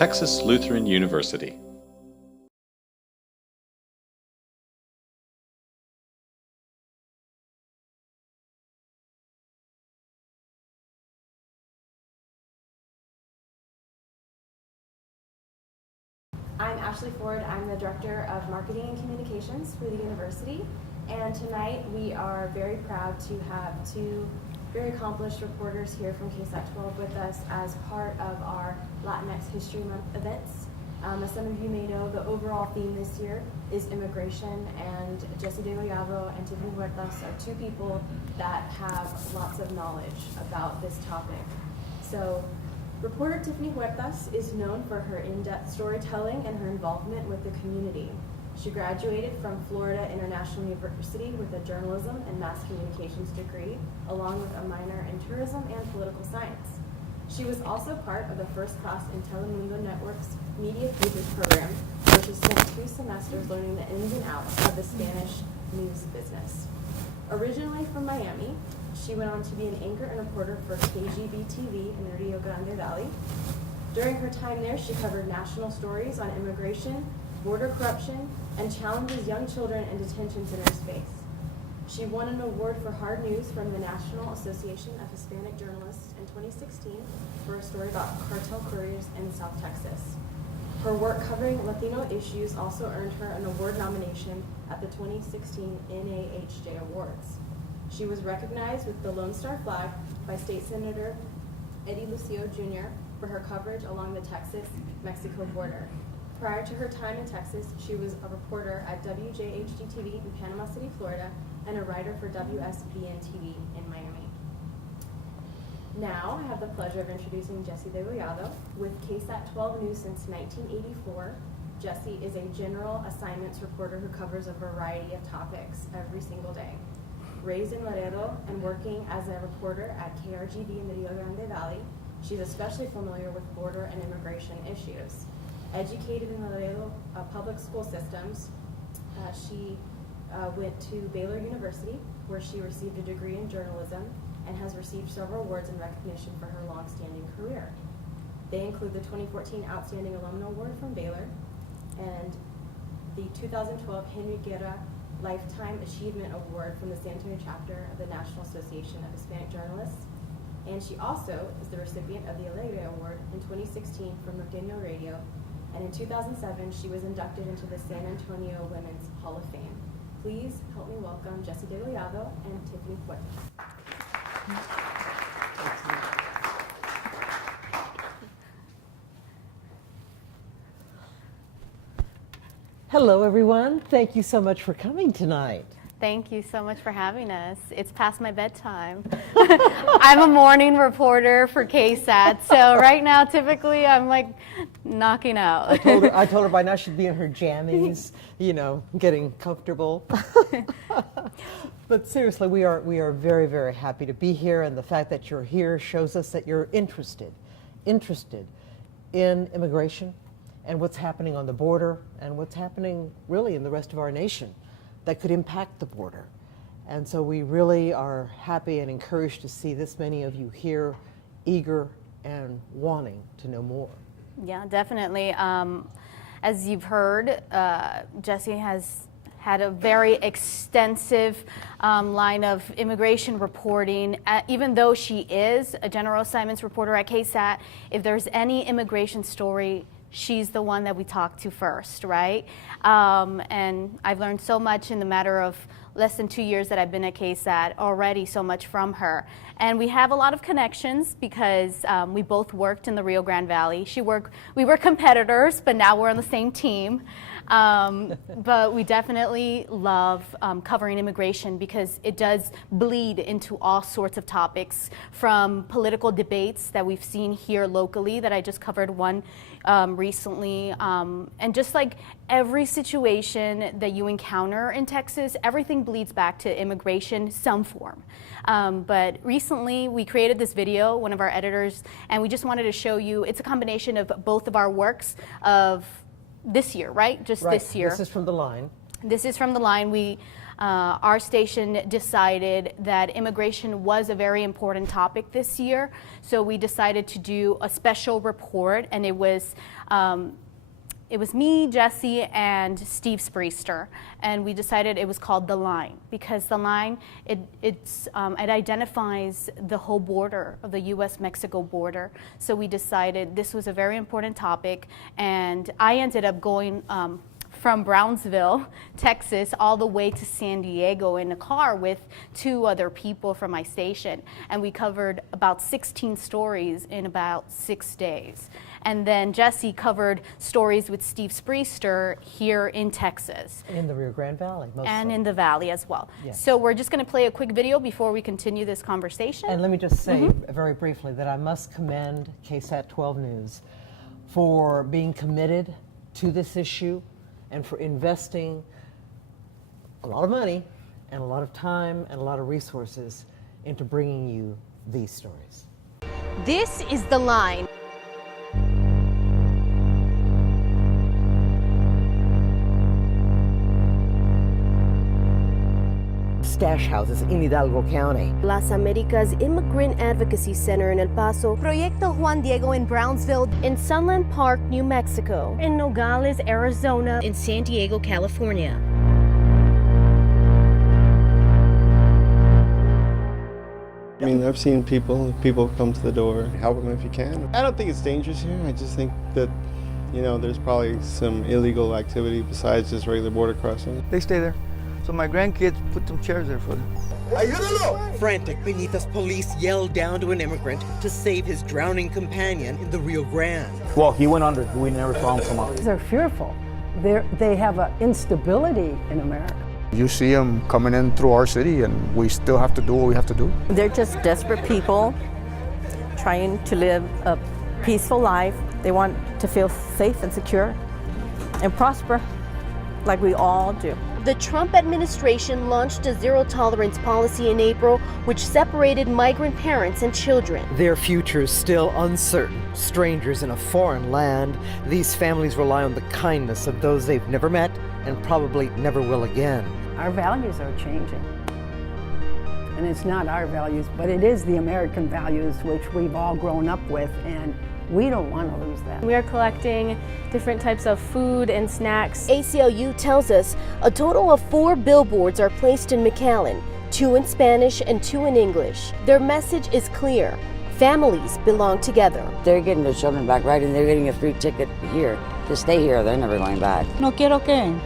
Texas Lutheran University. I'm Ashley Ford. I'm the Director of Marketing and Communications for the university. And tonight we are very proud to have two very accomplished reporters here from KSAT 12 with us as part of our Latinx History Month events. As some of you may know, the overall theme this year is immigration, and Jessie Degollado and Tiffany Huertas are two people that have lots of knowledge about this topic. So, reporter Tiffany Huertas is known for her in-depth storytelling and her involvement with the community. She graduated from Florida International University with a journalism and mass communications degree, along with a minor in tourism and political science. She was also part of the first class in Telemundo Network's Media Futures program, where she spent 2 semesters learning the ins and outs of the Spanish news business. Originally from Miami, she went on to be an anchor and reporter for KGB-TV in the Rio Grande Valley. During her time there, she covered national stories on immigration, border corruption, and challenges young children in detention centers face. She won an award for hard news from the National Association of Hispanic Journalists in 2016 for a story about cartel couriers in South Texas. Her work covering Latino issues also earned her an award nomination at the 2016 NAHJ Awards. She was recognized with the Lone Star Flag by State Senator Eddie Lucio Jr. for her coverage along the Texas-Mexico border. Prior to her time in Texas, she was a reporter at WJHD-TV in Panama City, Florida, and a writer for WSBN-TV in Miami. Now, I have the pleasure of introducing Jessie Degollado. With KSAT 12 News since 1984, Jessie is a general assignments reporter who covers a variety of topics every single day. Raised in Laredo and working as a reporter at KRGV in the Rio Grande Valley, she's especially familiar with border and immigration issues. Educated in the Laredo public school systems, she went to Baylor University, where she received a degree in journalism and has received several awards in recognition for her long-standing career. They include the 2014 Outstanding Alumna Award from Baylor and the 2012 Henry Guerra Lifetime Achievement Award from the San Antonio chapter of the National Association of Hispanic Journalists. And she also is the recipient of the Alegre Award in 2016 from Norteño Radio. And in 2007, she was inducted into the San Antonio Women's Hall of Fame. Please help me welcome Jessie Degollado and Tiffany Huertas. Hello, everyone. Thank you so much for coming tonight. Thank you so much for having us. It's past my bedtime. I'm a morning reporter for KSAT, so right now, typically, I'm like knocking out. I told her by now she'd be in her jammies, you know, getting comfortable. But seriously, we are very, very happy to be here, and the fact that you're here shows us that you're interested in immigration and what's happening on the border and what's happening really in the rest of our nation that could impact the border. And so we really are happy and encouraged to see this many of you here, eager and wanting to know more. Yeah, definitely. As you've heard, Jessie has had a very extensive line of immigration reporting. Even though she is a general assignments reporter at KSAT, if there's any immigration story, she's the one that we talk to first, right? And I've learned so much in the matter of less than 2 years that I've been at KSAT already, so much from her. And we have a lot of connections because we both worked in the Rio Grande Valley. We were competitors, but now we're on the same team. But we definitely love covering immigration because it does bleed into all sorts of topics, from political debates that we've seen here locally, that I just covered one recently, and just like every situation that you encounter in Texas, everything bleeds back to immigration, some form. But recently we created this video, one of our editors, and we just wanted to show you, it's a combination of both of our works of this year, right? Just right. This year. This is from the line. This is from the line. We our station decided that immigration was a very important topic this year, so we decided to do a special report, and it was me, Jessie, and Steve Spriester, and we decided it was called The Line, because the line, it identifies the whole border of the U.S.-Mexico border. So we decided this was a very important topic, and I ended up going from Brownsville, Texas, all the way to San Diego in a car with 2 other people from my station. And we covered about 16 stories in about 6 days. And then Jessie covered stories with Steve Spriester here in Texas. In the Rio Grande Valley, mostly. And in the Valley as well. Yes. So we're just going to play a quick video before we continue this conversation. And let me just say very briefly that I must commend KSAT 12 News for being committed to this issue and for investing a lot of money and a lot of time and a lot of resources into bringing you these stories. This is The Line. Stash houses in Hidalgo County. Las Americas Immigrant Advocacy Center in El Paso. Proyecto Juan Diego in Brownsville. In Sunland Park, New Mexico. In Nogales, Arizona. In San Diego, California. I mean, I've seen people come to the door, help them if you can. I don't think it's dangerous here. I just think that, you know, there's probably some illegal activity besides just regular border crossing. They stay there. So my grandkids put some chairs there for them. Frantic Benitez police yelled down to an immigrant to save his drowning companion in the Rio Grande. Well, he went under. We never saw him come out. They're fearful. They have an instability in America. You see them coming in through our city, and we still have to do what we have to do. They're just desperate people trying to live a peaceful life. They want to feel safe and secure and prosper like we all do. The Trump administration launched a zero-tolerance policy in April, which separated migrant parents and children. Their future is still uncertain. Strangers in a foreign land, these families rely on the kindness of those they've never met and probably never will again. Our values are changing. And it's not our values, but it is the American values which we've all grown up with, and we don't want to lose that. We are collecting different types of food and snacks. ACLU tells us a total of 4 billboards are placed in McAllen, 2 in Spanish and 2 in English. Their message is clear. Families belong together. They're getting their children back, right? And they're getting a free ticket here to stay here. They're never going back. No quiero que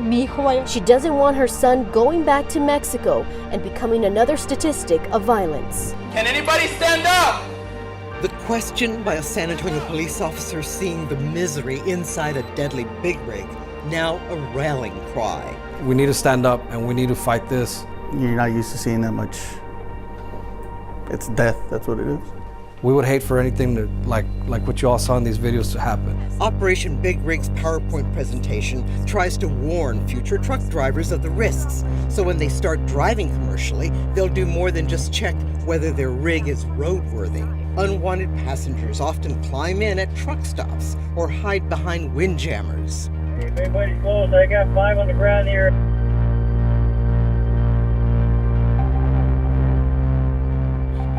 mi hijo vaya. She doesn't want her son going back to Mexico and becoming another statistic of violence. Can anybody stand up? The question by a San Antonio police officer seeing the misery inside a deadly big rig, now a rallying cry. We need to stand up and we need to fight this. You're not used to seeing that much. It's death, that's what it is. We would hate for anything to, like what you all saw in these videos, to happen. Operation Big Rig's PowerPoint presentation tries to warn future truck drivers of the risks. So when they start driving commercially, they'll do more than just check whether their rig is roadworthy. Unwanted passengers often climb in at truck stops or hide behind windjammers. If anybody's close, I got 5 on the ground here.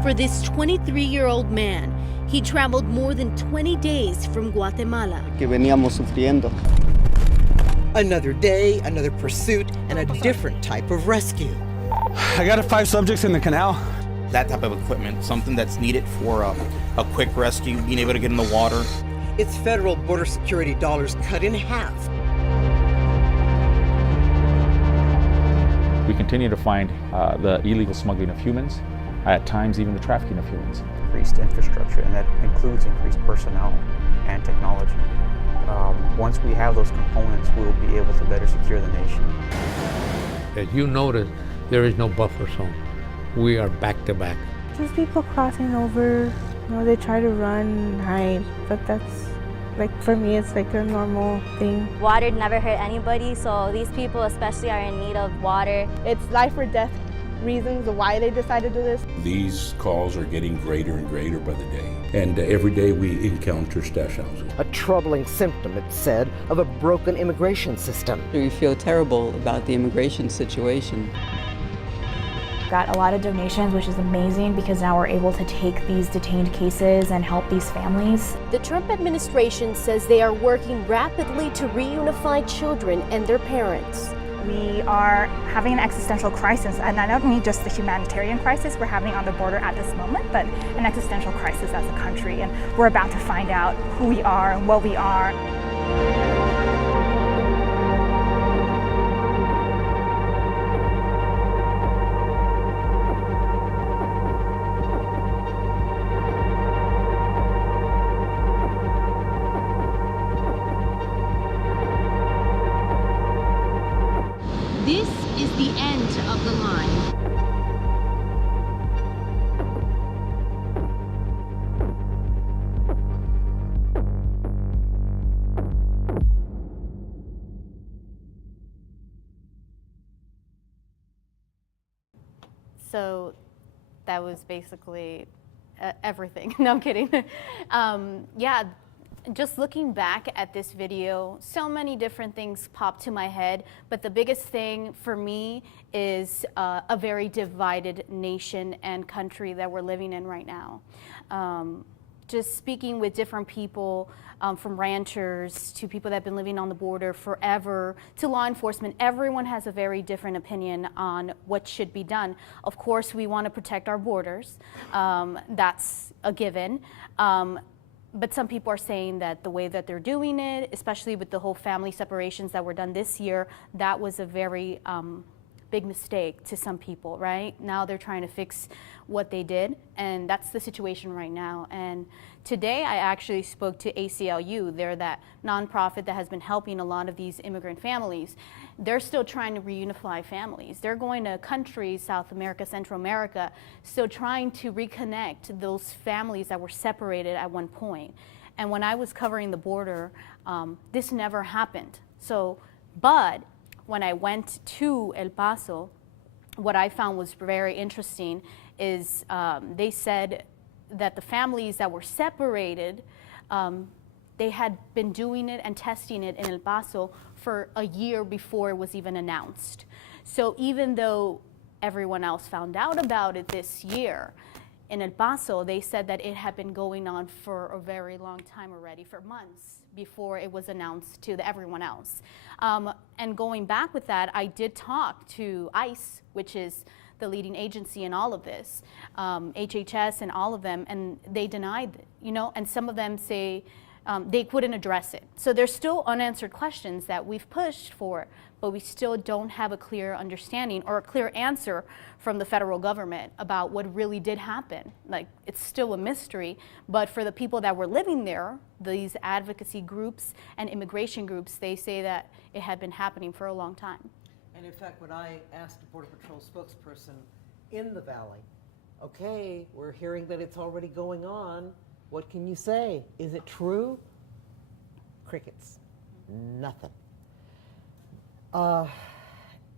For this 23-year-old man, he traveled more than 20 days from Guatemala. Que veníamos sufriendo. Another day, another pursuit, and a different type of rescue. I got 5 subjects in the canal. That type of equipment, something that's needed for a quick rescue, being able to get in the water. It's federal border security dollars cut in half. We continue to find the illegal smuggling of humans, at times even the trafficking of humans. Increased infrastructure, and that includes increased personnel and technology. Once we have those components, we'll be able to better secure the nation. As you notice, there is no buffer zone. We are back to back. Just people crossing over, you know, they try to run, hide, but that's, like, for me, it's like a normal thing. Water never hurt anybody, so these people especially are in need of water. It's life or death reasons of why they decided to do this. These calls are getting greater and greater by the day. And every day we encounter stash houses. A troubling symptom, it's said, of a broken immigration system. We feel terrible about the immigration situation. Got a lot of donations, which is amazing because now we're able to take these detained cases and help these families. The Trump administration says they are working rapidly to reunify children and their parents. We are having an existential crisis, and not only just the humanitarian crisis we're having on the border at this moment, but an existential crisis as a country, and we're about to find out who we are and what we are. This is the end of the line. So that was basically everything. No, I'm kidding. Yeah. Just looking back at this video, so many different things popped to my head, but the biggest thing for me is a very divided nation and country that we're living in right now. Just speaking with different people, from ranchers to people that have been living on the border forever, to law enforcement, everyone has a very different opinion on what should be done. Of course, we want to protect our borders. That's a given. But some people are saying that the way that they're doing it, especially with the whole family separations that were done this year, that was a very big mistake to some people, right? Now they're trying to fix what they did, and that's the situation right now. And today I actually spoke to ACLU. They're that nonprofit that has been helping a lot of these immigrant families. They're still trying to reunify families. They're going to countries, South America, Central America, still trying to reconnect those families that were separated at one point. And when I was covering the border, this never happened. But when I went to El Paso, what I found was very interesting is they said that the families that were separated, they had been doing it and testing it in El Paso for a year before it was even announced. So even though everyone else found out about it this year, in El Paso, they said that it had been going on for a very long time already, for months before it was announced to everyone else. And going back with that, I did talk to ICE, which is the leading agency in all of this, HHS and all of them, and they denied it, and some of them say they couldn't address it. So there's still unanswered questions that we've pushed for, but we still don't have a clear understanding or a clear answer from the federal government about what really did happen. Like, it's still a mystery, but for the people that were living there, these advocacy groups and immigration groups, they say that it had been happening for a long time. And in fact, when I asked the Border Patrol spokesperson in the valley, okay, we're hearing that it's already going on, what can you say? Is it true? Crickets. Nothing.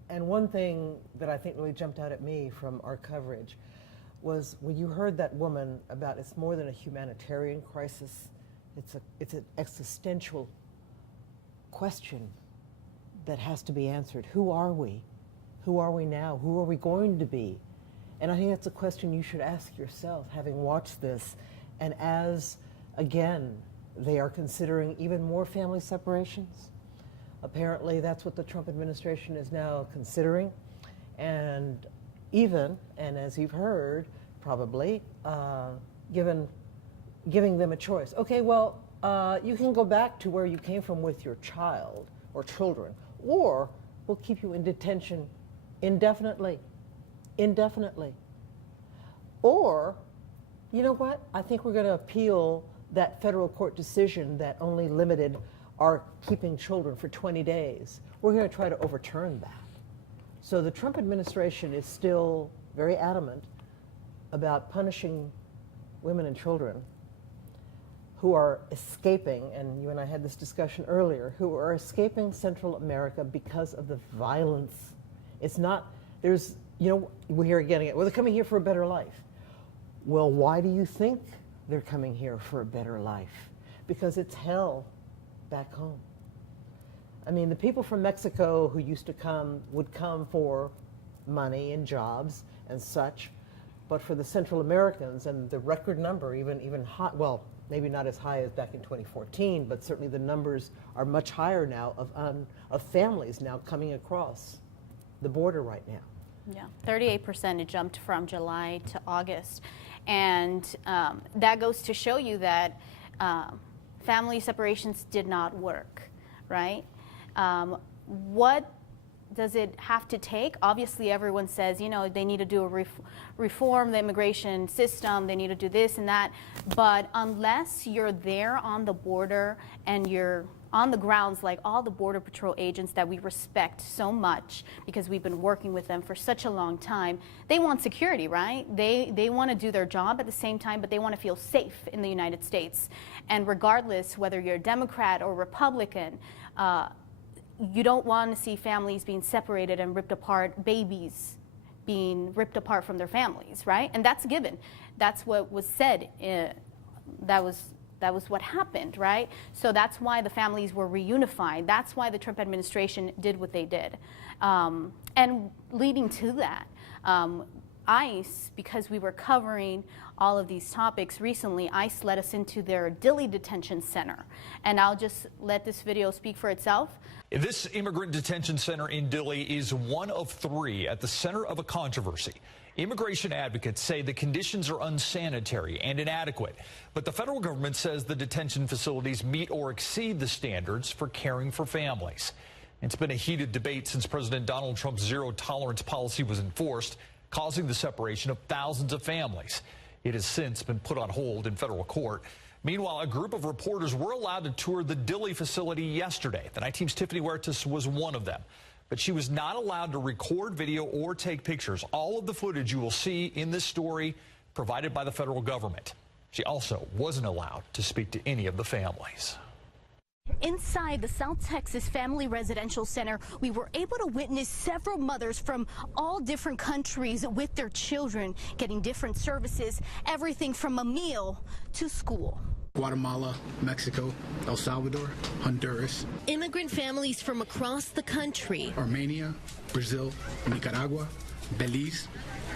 And one thing that I think really jumped out at me from our coverage was when you heard that woman about it's more than a humanitarian crisis, it's an existential question that has to be answered. Who are we? Who are we now? Who are we going to be? And I think that's a question you should ask yourself, having watched this. And as, again, they are considering even more family separations. Apparently, that's what the Trump administration is now considering. And even, and as you've heard, probably, giving them a choice. Okay, well, you can go back to where you came from with your child or children, or we'll keep you in detention indefinitely. Or, you know what? I think we're going to appeal that federal court decision that only limited our keeping children for 20 days. We're going to try to overturn that. So the Trump administration is still very adamant about punishing women and children who are escaping, and you and I had this discussion earlier, who are escaping Central America because of the violence. It's not, you know, we hear again, well, they're coming here for a better life. Well, why do you think they're coming here for a better life? Because it's hell back home. I mean, the people from Mexico who used to come would come for money and jobs and such, but for the Central Americans and the record number, even high, well, maybe not as high as back in 2014, but certainly the numbers are much higher now of families now coming across the border right now. Yeah, 38% it jumped from July to August. And that goes to show you that family separations did not work, right? What does it have to take? Obviously, everyone says, you know, they need to do a reform the immigration system, they need to do this and that. But unless you're there on the border and you're on the grounds like all the Border Patrol agents that we respect so much because we've been working with them for such a long time, they want security, right? They want to do their job at the same time, but they want to feel safe in the United States. And regardless whether you're a Democrat or Republican, you don't want to see families being separated and ripped apart, babies being ripped apart from their families, right? And that's a given. That's what was said. That was what happened, right? So that's why the families were reunified. That's why the Trump administration did what they did. And leading to that, ICE, because we were covering all of these topics recently, ICE led us into their Dilley detention center. And I'll just let this video speak for itself. This immigrant detention center in Dilley is one of 3 at the center of a controversy. Immigration advocates say the conditions are unsanitary and inadequate, but the federal government says the detention facilities meet or exceed the standards for caring for families. It's been a heated debate since President Donald Trump's zero-tolerance policy was enforced, causing the separation of thousands of families. It has since been put on hold in federal court. Meanwhile, a group of reporters were allowed to tour the Dilley facility yesterday. The night team's Tiffany Huertas was one of them. But she was not allowed to record video or take pictures. All of the footage you will see in this story provided by the federal government. She also wasn't allowed to speak to any of the families. Inside the South Texas Family Residential Center, we were able to witness several mothers from all different countries with their children getting different services, everything from a meal to school. Guatemala, Mexico, El Salvador, Honduras. Immigrant families from across the country, Armenia, Brazil, Nicaragua, Belize,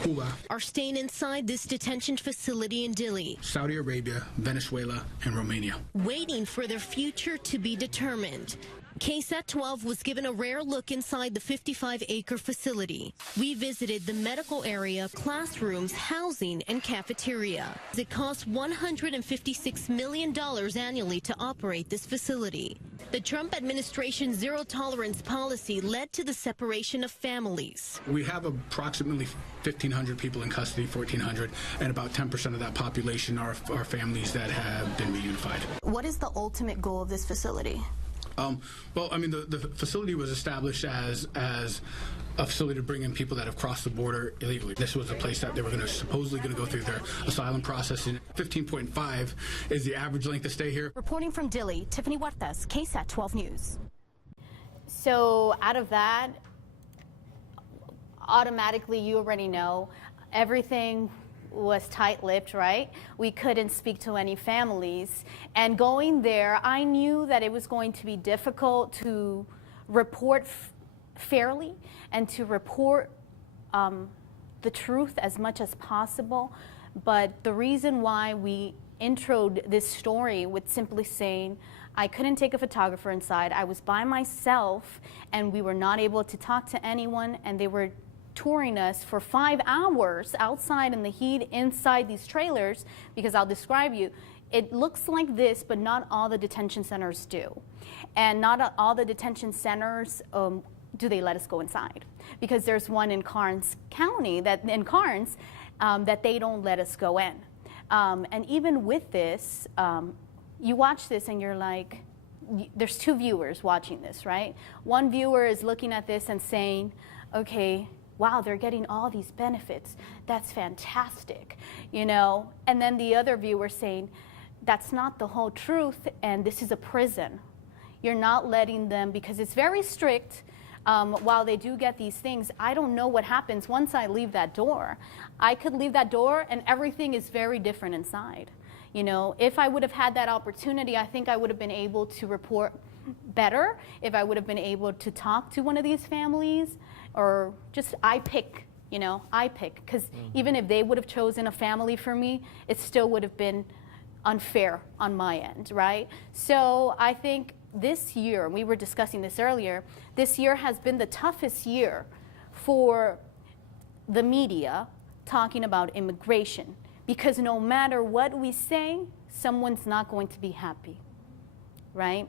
Cuba, are staying inside this detention facility in Dilley, Saudi Arabia, Venezuela, and Romania, waiting for their future to be determined. KSAT 12 was given a rare look inside the 55-acre facility. We visited the medical area, classrooms, housing, and cafeteria. It costs $156 million annually to operate this facility. The Trump administration's zero-tolerance policy led to the separation of families. We have approximately 1,500 people in custody, 1,400, and about 10% of that population are families that have been reunified. What is the ultimate goal of this facility? Well, I mean, the facility was established as a facility to bring in people that have crossed the border illegally. This was a place that they were supposedly going to go through their asylum process. And 15.5 is the average length of stay here. Reporting from Dilley, Tiffany Huertas, KSAT 12 News. So out of that, automatically you already know everything was tight-lipped, right? We couldn't speak to any families. And going there, I knew that it was going to be difficult to report fairly and to report the truth as much as possible. But the reason why we introed this story with simply saying, I couldn't take a photographer inside, I was by myself, and we were not able to talk to anyone, and they were touring us for 5 hours outside in the heat inside these trailers, because I'll describe you. It looks like this, but not all the detention centers do. And not all the detention centers do they let us go inside. Because there's one in Karnes County, that they don't let us go in. And even with this, you watch this and you're like, there's 2 viewers watching this, right? One viewer is looking at this and saying, okay, wow, they're getting all these benefits. That's fantastic, you know? And then the other viewer saying, that's not the whole truth, and this is a prison. You're not letting them, because it's very strict. while they do get these things, I don't know what happens once I leave that door. I could leave that door and everything is very different inside. You know, if I would have had that opportunity, I think I would have been able to report better, if I would have been able to talk to one of these families, or just I pick, because even if they would have chosen a family for me, it still would have been unfair on my end, right? So I think this year, we were discussing this earlier, this year has been the toughest year for the media talking about immigration, because no matter what we say, someone's not going to be happy, right?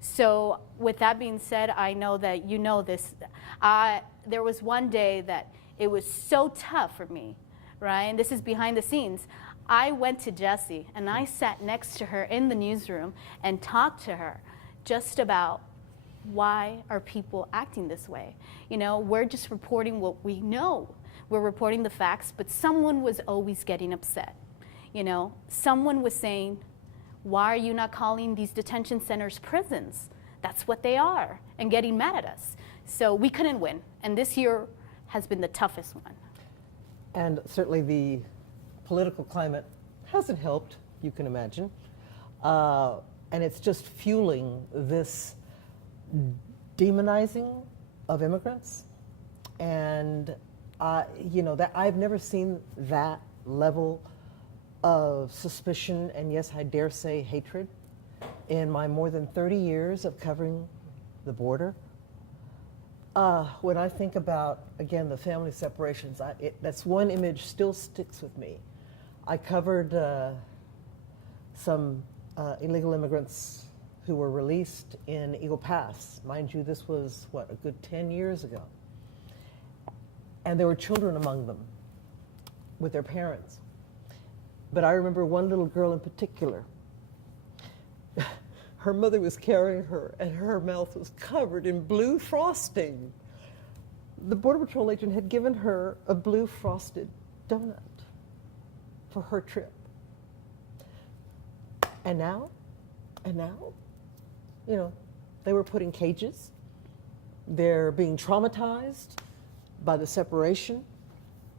So with that being said, I know that you know this. There was one day that it was so tough for me, right? And this is behind the scenes. I went to Jessie and I sat next to her in the newsroom and talked to her just about why are people acting this way? You know, we're just reporting what we know. We're reporting the facts, but someone was always getting upset. You know, someone was saying, why are you not calling these detention centers prisons? That's what they are, and getting mad at us. So we couldn't win, and this year has been the toughest one. And certainly the political climate hasn't helped, you can imagine. And it's just fueling this demonizing of immigrants. And that I've never seen that level of suspicion, and yes, I dare say hatred, in my more than 30 years of covering the border. When I think about, again, the family separations, that's one image still sticks with me. I covered some illegal immigrants who were released in Eagle Pass. Mind you, this was, a good 10 years ago. And there were children among them with their parents. But I remember one little girl in particular. Her mother was carrying her, and her mouth was covered in blue frosting. The Border Patrol agent had given her a blue frosted donut for her trip. And now, they were put in cages. They're being traumatized by the separation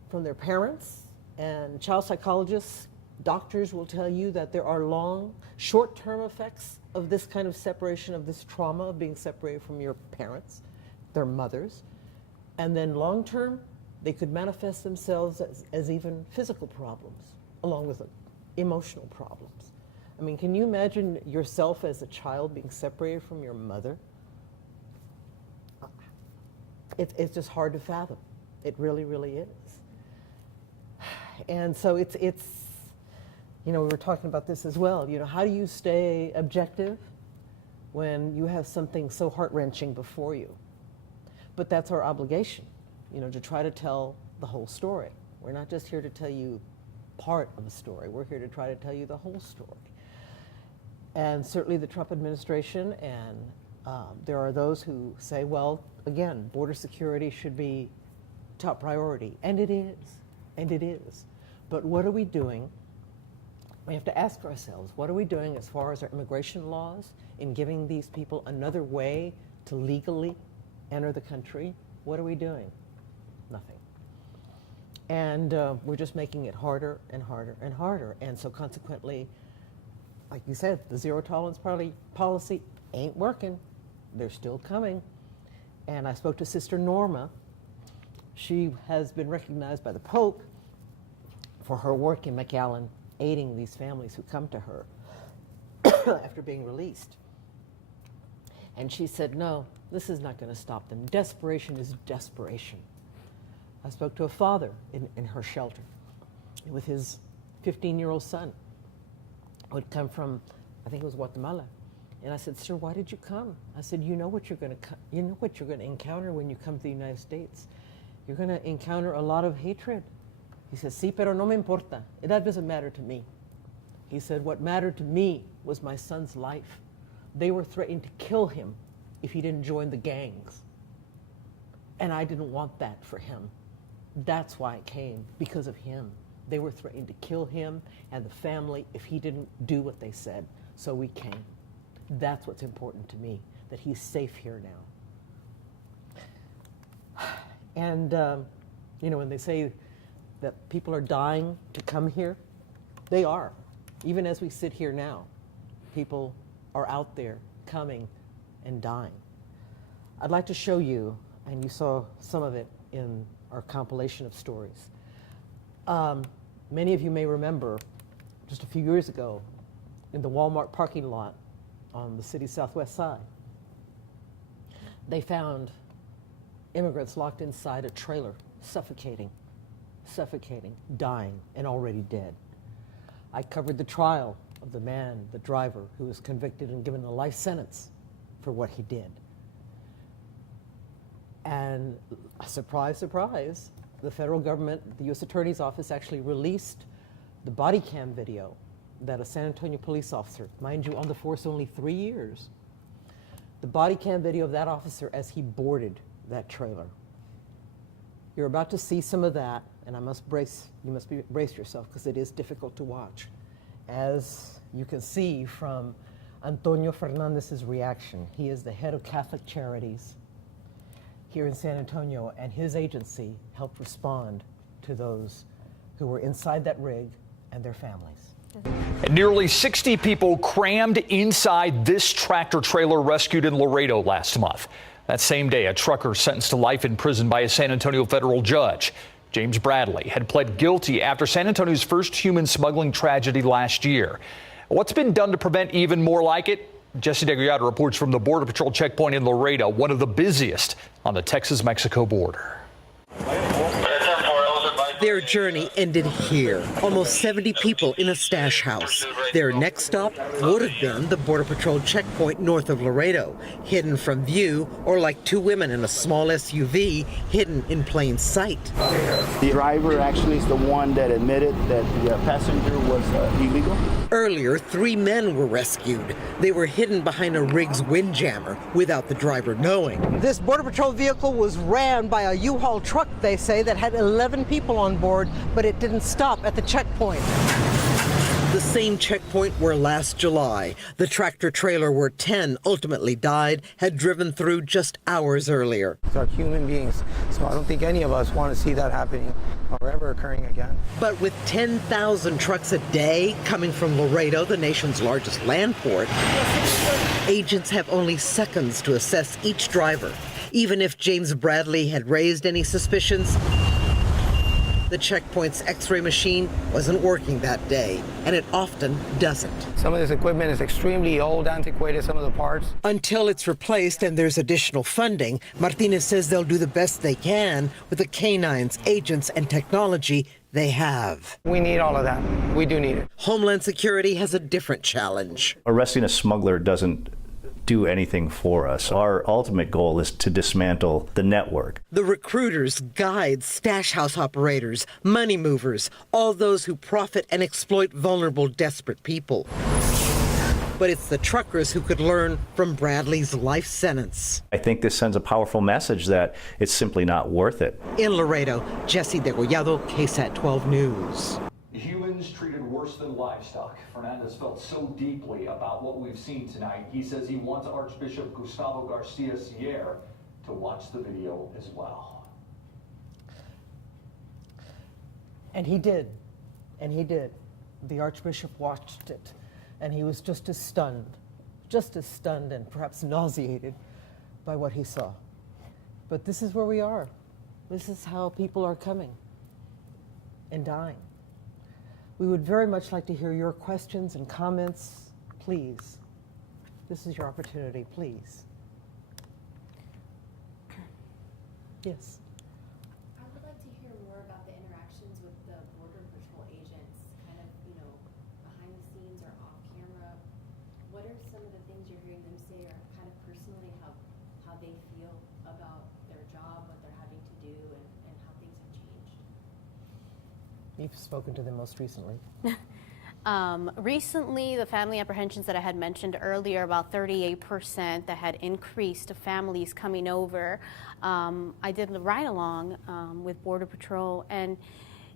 from their parents, and child psychologists, doctors will tell you that there are long, short-term effects of this kind of separation, of this trauma of being separated from your parents, their mothers. And then long-term, they could manifest themselves as even physical problems, along with emotional problems. I mean, can you imagine yourself as a child being separated from your mother? It's just hard to fathom. It really, really is. And so it's we were talking about this as well. How do you stay objective when you have something so heart-wrenching before you? But that's our obligation, to try to tell the whole story. We're not just here to tell you part of a story. We're here to try to tell you the whole story. And certainly the Trump administration, and there are those who say, well, again, border security should be top priority. And it is. But what are we doing? We have to ask ourselves, what are we doing as far as our immigration laws in giving these people another way to legally enter the country? What are we doing? Nothing. And we're just making it harder and harder and harder. And so consequently, like you said, the zero tolerance policy ain't working. They're still coming. And I spoke to Sister Norma. She has been recognized by the Pope for her work in McAllen, aiding these families who come to her after being released. And she said, no, this is not going to stop them. Desperation is desperation. I spoke to a father in her shelter with his 15-year-old son who had come from, I think it was Guatemala. And I said, sir, why did you come? I said, you know what you're going to encounter when you come to the United States. You're going to encounter a lot of hatred. He said, sí, pero no me importa. That doesn't matter to me. He said, what mattered to me was my son's life. They were threatening to kill him if he didn't join the gangs. And I didn't want that for him. That's why I came, because of him. They were threatening to kill him and the family if he didn't do what they said. So we came. That's what's important to me, that he's safe here now. And, you know, when they say that people are dying to come here, they are. Even as we sit here now, people are out there coming and dying. I'd like to show you, and you saw some of it in our compilation of stories. Many of you may remember just a few years ago in the Walmart parking lot on the city's southwest side, they found immigrants locked inside a trailer, suffocating, dying, and already dead. I covered the trial of the man, the driver, who was convicted and given a life sentence for what he did. And surprise, surprise, the federal government, the U.S. Attorney's Office actually released the body cam video that a San Antonio police officer, mind you, on the force only 3 years, the body cam video of that officer as he boarded that trailer. You're about to see some of that, and you must brace yourself because it is difficult to watch. As you can see from Antonio Fernandez's reaction, he is the head of Catholic Charities here in San Antonio, and his agency helped respond to those who were inside that rig and their families. And nearly 60 people crammed inside this tractor trailer rescued in Laredo last month. That same day, a trucker sentenced to life in prison by a San Antonio federal judge. James Bradley had pled guilty after San Antonio's first human smuggling tragedy last year. What's been done to prevent even more like it? Jessie Degollado reports from the Border Patrol checkpoint in Laredo, one of the busiest on the Texas-Mexico border. Their journey ended here. Almost 70 people in a stash house. Their next stop would have been the Border Patrol checkpoint north of Laredo, hidden from view, or like two women in a small SUV, hidden in plain sight. The driver actually is the one that admitted that the passenger was illegal. Earlier, 3 men were rescued. They were hidden behind a rig's windjammer without the driver knowing. This Border Patrol vehicle was rammed by a U-Haul truck, they say, that had 11 people on board, but it didn't stop at the checkpoint. The same checkpoint where last July, the tractor trailer where 10 ultimately died had driven through just hours earlier. They're human beings, so I don't think any of us want to see that happening or ever occurring again. But with 10,000 trucks a day coming from Laredo, the nation's largest land port, agents have only seconds to assess each driver. Even if James Bradley had raised any suspicions, the checkpoint's X-ray machine wasn't working that day, and it often doesn't. Some of this equipment is extremely old, antiquated, some of the parts. Until it's replaced and there's additional funding, Martinez says they'll do the best they can with the canines, agents, and technology they have. We need all of that. We do need it. Homeland Security has a different challenge. Arresting a smuggler doesn't do anything for us. Our ultimate goal is to dismantle the network. The recruiters, guides, stash house operators, money movers, all those who profit and exploit vulnerable, desperate people. But it's the truckers who could learn from Bradley's life sentence. I think this sends a powerful message that it's simply not worth it. In Laredo, Jessie Degollado, KSAT 12 News. Humans treated worse than livestock. Fernandez felt so deeply about what we've seen tonight. He says he wants Archbishop Gustavo Garcia Sierra to watch the video as well. And he did. And he did. The Archbishop watched it. And he was just as stunned and perhaps nauseated by what he saw. But this is where we are. This is how people are coming and dying. We would very much like to hear your questions and comments. Please, this is your opportunity, please. Yes. I would like to hear more about the interactions with the Border Patrol agents, kind of, behind the scenes or off camera. What are some of the things you're hearing them say, or kind of personally how they feel about their job, what they're having to do, and how things have changed? You've spoken to them most recently. Recently, the family apprehensions that I had mentioned earlier, about 38% that had increased families coming over. I did the ride-along with Border Patrol, and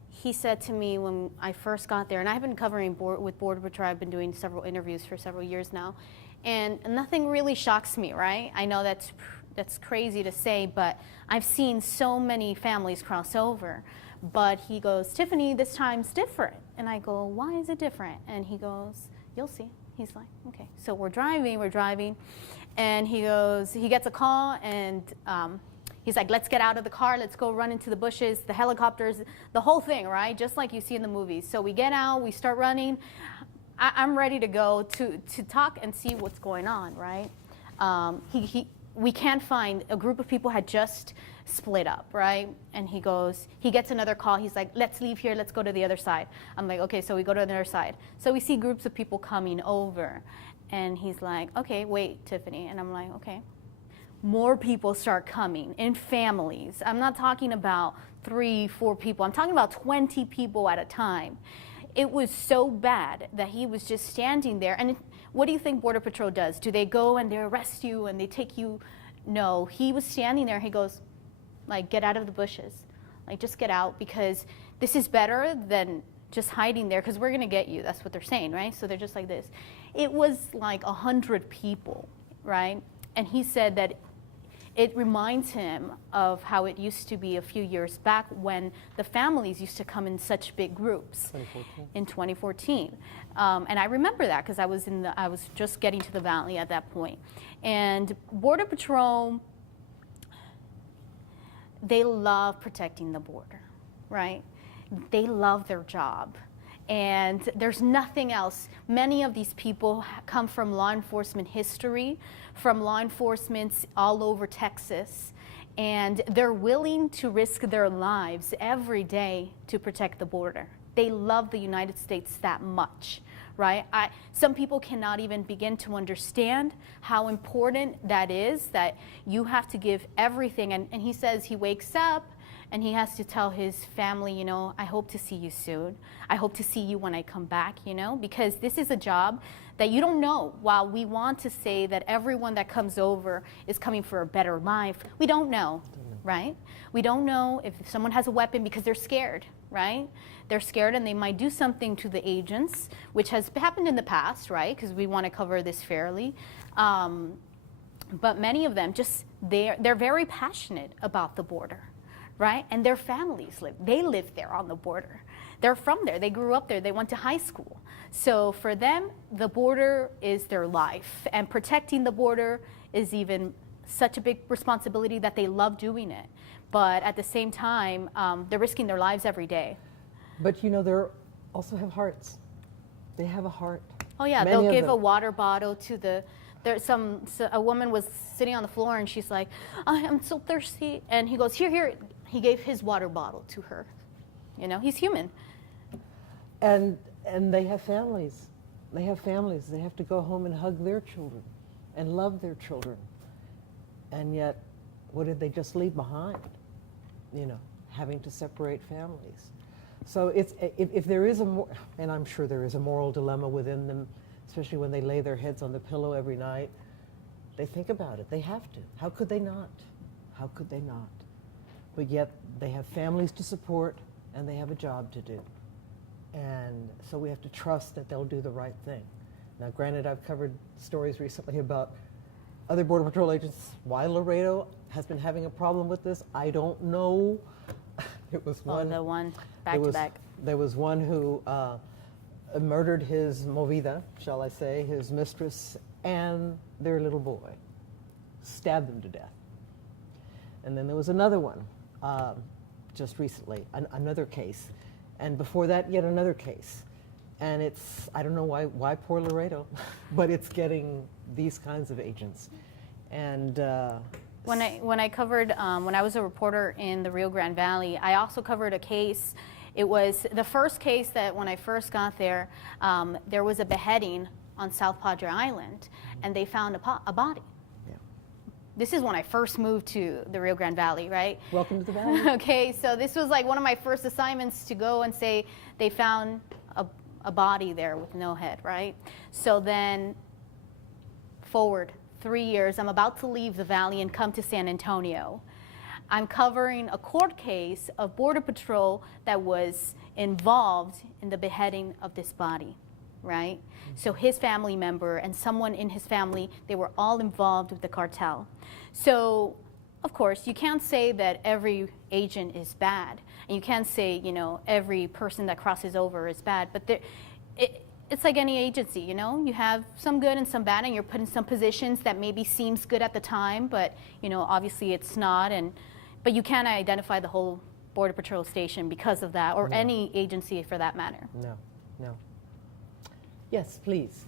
he said to me when I first got there, and I've been covering with Border Patrol, I've been doing several interviews for several years now, and nothing really shocks me, right? I know that's that's crazy to say, but I've seen so many families cross over. But he goes, Tiffany, this time's different. And I go, why is it different? And he goes, you'll see. He's like, okay. So we're driving, and he goes, he gets a call, and he's like, let's get out of the car, let's go run into the bushes, the helicopters, the whole thing, right? Just like you see in the movies. So we get out, we start running. I'm ready to go to talk and see what's going on, right? We can't find, a group of people had just split up, right? And he goes, he gets another call, he's like, let's leave here, let's go to the other side. I'm like, okay, so we go to the other side. So we see groups of people coming over, and he's like, okay, wait, Tiffany. And I'm like, okay. More people start coming in families. I'm not talking about 3, 4 people, I'm talking about 20 people at a time. It was so bad that he was just standing there. And what do you think Border Patrol does? Do they go and they arrest you and they take you? No, he was standing there. He goes, like, get out of the bushes. Like, just get out, because this is better than just hiding there, because we're going to get you. That's what they're saying, right? So they're just like this. It was like 100 people, right? And he said that it reminds him of how it used to be a few years back when the families used to come in such big groups. 2014. In 2014. And I remember that because I was just getting to the valley at that point. And Border Patrol, they love protecting the border, right? They love their job. And there's nothing else. Many of these people come from law enforcement history, from law enforcement all over Texas, and they're willing to risk their lives every day to protect the border. They love the United States that much, right? Some people cannot even begin to understand how important that is, that you have to give everything. And he says he wakes up and he has to tell his family, you know, I hope to see you soon. I hope to see you when I come back, you know, because this is a job that you don't know. While we want to say that everyone that comes over is coming for a better life, we don't know, right? We don't know if someone has a weapon because they're scared, right? They're scared and they might do something to the agents, which has happened in the past, right? Because we want to cover this fairly. But many of them just, they're very passionate about the border, right? And their families they live there on the border. They're from there, they grew up there, they went to high school. So for them, the border is their life, and protecting the border is even such a big responsibility that they love doing it. But at the same time, they're risking their lives every day. But you know, they also have hearts. They have a heart. Oh yeah, Many they'll give them. a water bottle to the, a woman was sitting on the floor and she's like, I'm so thirsty. And he goes, here. He gave his water bottle to her. You know, he's human. And they have families. They have families. They have to go home and hug their children and love their children. And yet, what did they just leave behind? You know, having to separate families. So if there is and I'm sure there is a moral dilemma within them, especially when they lay their heads on the pillow every night, they think about it. They have to. How could they not? How could they not? But yet they have families to support and they have a job to do. And so we have to trust that they'll do the right thing. Now, granted, I've covered stories recently about other Border Patrol agents. Why Laredo has been having a problem with this, I don't know. It was one. The one back to back. There was one who murdered his movida, shall I say, his mistress and their little boy. Stabbed them to death. And then there was another one just recently, another case. And before that, yet another case. And it's, I don't know why poor Laredo, but it's getting these kinds of agents. And when I covered, when I was a reporter in the Rio Grande Valley, I also covered a case. It was the first case that when I first got there, there was a beheading on South Padre Island, and they found a body. This is when I first moved to the Rio Grande Valley, right? Welcome to the valley. Okay, so this was like one of my first assignments to go and say they found a body there with no head, right? So then forward 3 years, I'm about to leave the valley and come to San Antonio. I'm covering a court case of Border Patrol that was involved in the beheading of this body. right? So his family member and someone in his family, they were all involved with the cartel. So, of course, you can't say that every agent is bad, and you can't say, you know, every person that crosses over is bad, but it's like any agency, you know? You have some good and some bad, and you're put in some positions that maybe seems good at the time, but, you know, obviously it's not, but you can't identify the whole Border Patrol station because of that, or any agency for that matter. No, no. Yes, please.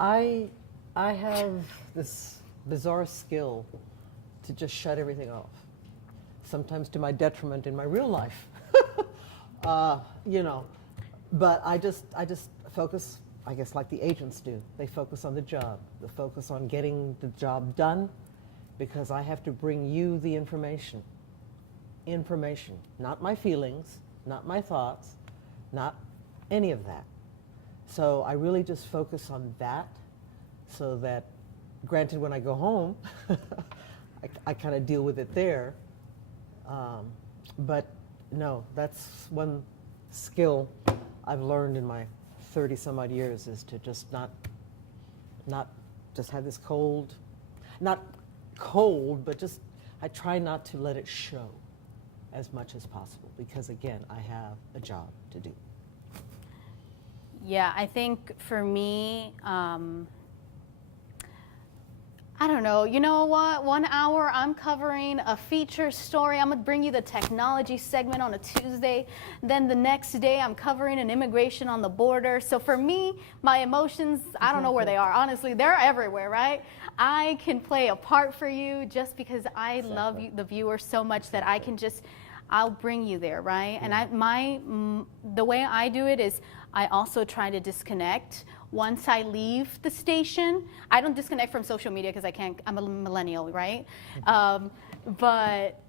I have this bizarre skill to just shut everything off, sometimes to my detriment in my real life. You know, but I just focus, I guess, like the agents do. They focus on the job. They focus on getting the job done, because I have to bring you the information. Information, not my feelings, not my thoughts, not any of that. So I really just focus on that, so that, granted, when I go home, I kind of deal with it there. But no, that's one skill I've learned in my 30-some-odd years, is to just not just have this not cold, but just, I try not to let it show as much as possible, because again, I have a job to do. Yeah, I think for me, I don't know, you know what, 1 hour I'm covering a feature story. I'm gonna bring you the technology segment on a Tuesday. Then the next day I'm covering an immigration on the border. So for me, my emotions, I don't know where they are. Honestly, they're everywhere, right? I can play a part for you just because I love you, the viewer, so much that I can just, I'll bring you there, right? And the way I do it is I also try to disconnect. Once I leave the station, I don't disconnect from social media because I can't, I'm a millennial, right? But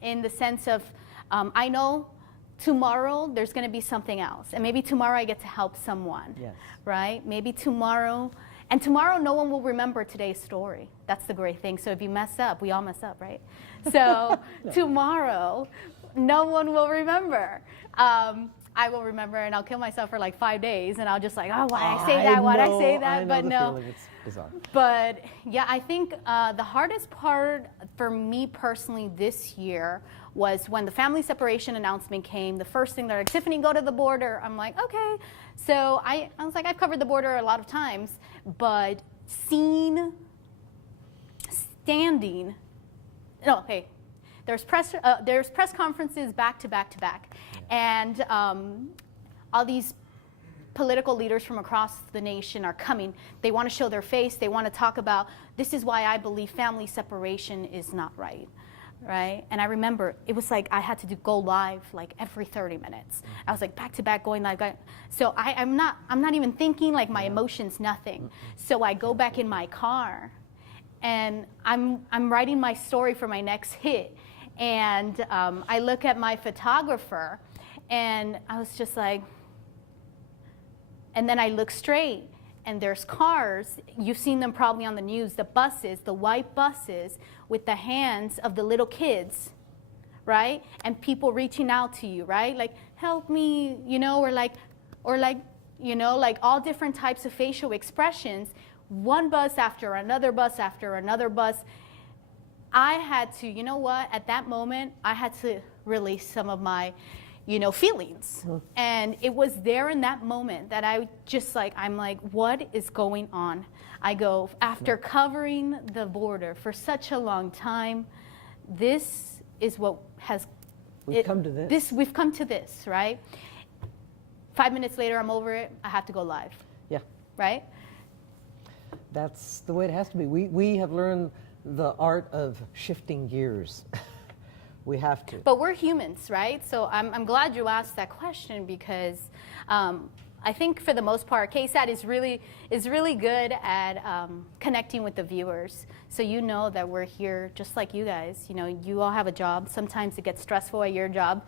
in the sense of, I know tomorrow there's gonna be something else. And maybe tomorrow I get to help someone, right? Maybe tomorrow, and tomorrow no one will remember today's story. That's the great thing. So if you mess up, we all mess up, right? So tomorrow, no one will remember. I will remember, and I'll kill myself for like 5 days, and I'll just like, oh, why'd I say that? Why'd I say that? But no. It's bizarre. But yeah, I think the hardest part for me personally this year was when the family separation announcement came. The first thing they're like, Tiffany, go to the border. I'm like, okay. So I was like, I've covered the border a lot of times, but there's press conferences back to back to back, and all these political leaders from across the nation are coming. They want to show their face. They want to talk about, this is why I believe family separation is not right, right? And I remember it was like I had to go live like every 30 minutes. I was like back to back going live. So I'm not even thinking, like my emotions, nothing. So I go back in my car, and I'm writing my story for my next hit. And I look at my photographer, and I was just like, and then I look straight, and there's cars. You've seen them probably on the news, the buses, the white buses with the hands of the little kids, right? And people reaching out to you, right? Like, help me, you know, or like, you know, like all different types of facial expressions, one bus after another bus after another bus. I had to, you know what, at that moment, I had to release some of my, you know, feelings. And it was there in that moment that I just like, I'm like, what is going on? I go, after covering the border for such a long time, this is what has... We've come to this. We've come to this, right? 5 minutes later, I'm over it. I have to go live. Yeah. Right? That's the way it has to be. We have learned the art of shifting gears. We have to. But we're humans, right? So I'm glad you asked that question, because I think for the most part, KSAT is really good at connecting with the viewers. So you know that we're here just like you guys. You know, you all have a job. Sometimes it gets stressful at your job.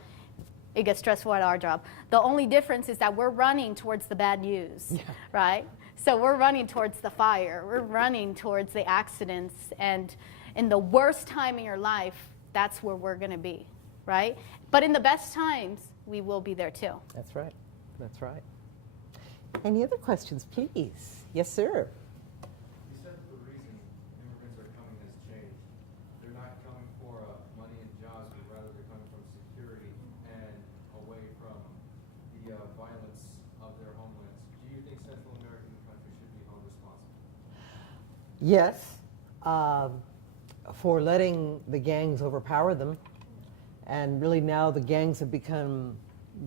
It gets stressful at our job. The only difference is that we're running towards the bad news, right? So we're running towards the fire. We're running towards the accidents. And in the worst time in your life, that's where we're going to be, right? But in the best times, we will be there too. That's right. That's right. Any other questions, please? Yes, sir. You said the reason immigrants are coming has changed. They're not coming for money and jobs, but rather they're coming from security and away from the violence of their homelands. Do you think Central American countries should be held responsible? Yes, for letting the gangs overpower them. And really now the gangs have become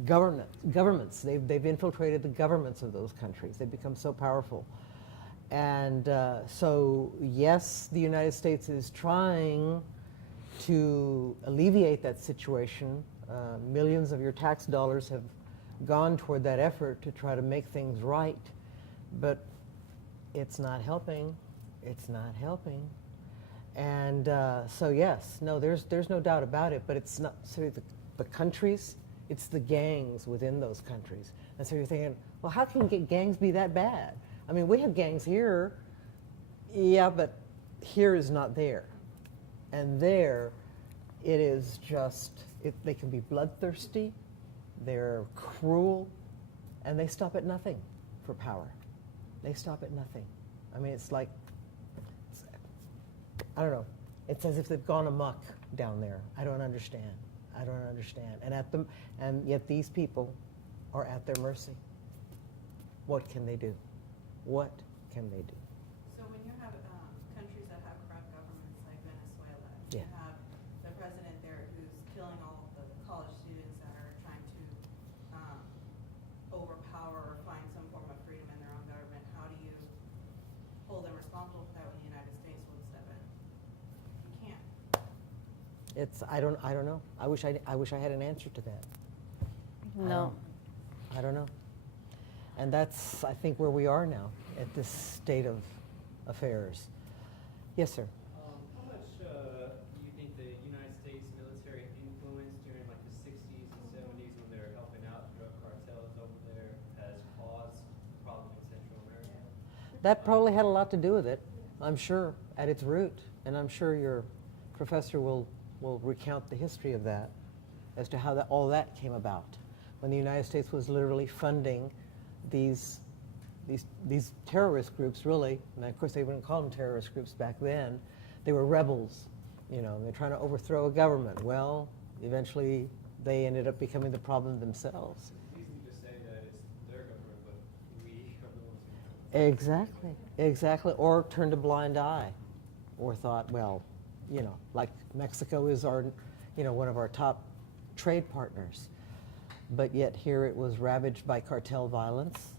governments. They've infiltrated the governments of those countries. They've become so powerful. And so, yes, the United States is trying to alleviate that situation. Millions of your tax dollars have gone toward that effort to try to make things right. But it's not helping. It's not helping. And so, yes, no, there's no doubt about it. But it's not so the countries. It's the gangs within those countries. And so you're thinking, well, how can gangs be that bad? I mean, we have gangs here, yeah, but here is not there. And there, it is just, they can be bloodthirsty, they're cruel, and they stop at nothing for power. They stop at nothing. I mean, it's like, I don't know, it's as if they've gone amok down there. I don't understand. I don't understand. And yet these people are at their mercy. What can they do? What can they do? So when you have countries that have corrupt governments like Venezuela, Yeah. you have the president there who's killing all of the college students that are trying to overpower or find some form of freedom in their own government. How do you hold them responsible for that when the United States would step in? You can't. I don't know. I wish I had an answer to that. No. I don't know. And that's, I think, where we are now at this state of affairs. Yes, sir. How much do you think the United States military influence during like the 60s and 70s when they were helping out drug cartels over there has caused the problem in Central America? That probably had a lot to do with it, I'm sure, at its root. And I'm sure your professor will recount the history of that as to how all that came about. When the United States was literally funding these terrorist groups, really, and of course they wouldn't call them terrorist groups back then. They were rebels, you know, they're trying to overthrow a government. Well, eventually they ended up becoming the problem themselves. It's easy to say that it's their government, but we are the ones who have Exactly, exactly. Or turned a blind eye, or thought, well, you know, like Mexico is our, you know, one of our top trade partners. But yet here it was ravaged by cartel violence,